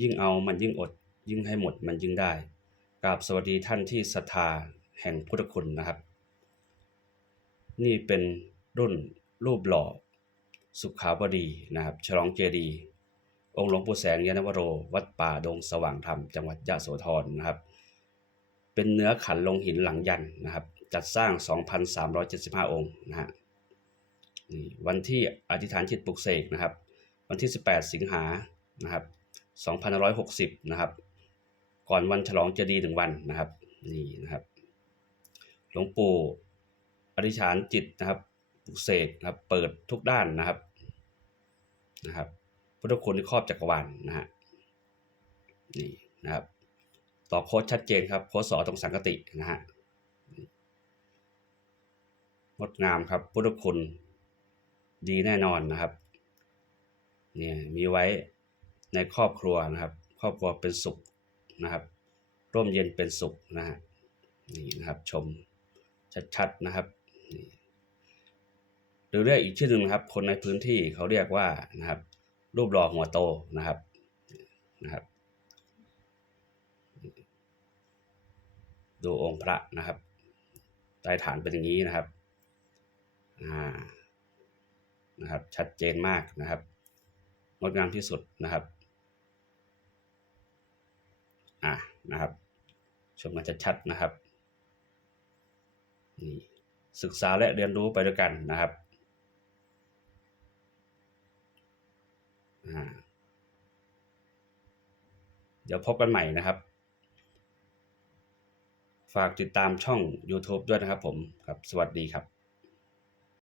ยิ่งเอามันยิ่งอด ยิ่งให้หมดมันยิ่งได้กราบสวัสดีท่านที่ศรัทธาแห่งพุทธคุณนะครับ นี่เป็นรุ่นรูปหล่อ สุขาบดีนะครับ ฉลองเจดี องค์หลวงปู่แสงยานวโร วัดป่าดงสว่างธรรมจังหวัดยะโสธรนะครับ เป็นเนื้อขันลงหินหลังยันนะครับ จัดสร้าง 2,375 องค์นะฮะนี่วันที่อธิษฐานจิตปลุกเสกนะครับ วันที่ 18 สิงหานะครับ 2560 นะครับ ก่อนวันฉลองเจดีย์หนึ่งวันนะครับนี่นะครับ หลวงปู่อธิษฐานจิตนะครับปุกเสกนะครับ เปิดทุกด้านนะครับนะครับพุทธคุณที่ครอบจักรวาลนะฮะนี่นะครับต่อโค้ดชัดเจนครับโค้ดสอตรงสังกตินะฮะงดงามครับพุทธคุณดีแน่นอนนะครับ เนี่ยมีไว้ ในครอบครัวนะครับ ครอบครัวเป็นสุขนะครับ ร่มเย็นเป็นสุขนะฮะนี่นะครับชมชัดๆนะครับหรือเรียกอีกชื่อหนึ่งนะครับ คนในพื้นที่เขาเรียกว่านะครับ รูปหล่อหัวโตนะครับนะครับ ดูองค์พระนะครับใต้ฐานเป็นอย่างนี้นะครับอ่านะครับ ชัดเจนมากนะครับงดงามที่สุดนะครับอ่า นะครับชมกันชัดๆนะครับนี่ศึกษาและเรียนรู้ไปด้วยกันนะครับเดี๋ยวพบกันใหม่นะครับ ฝากติดตามช่อง YouTube ด้วยนะครับผมครับ สวัสดีครับ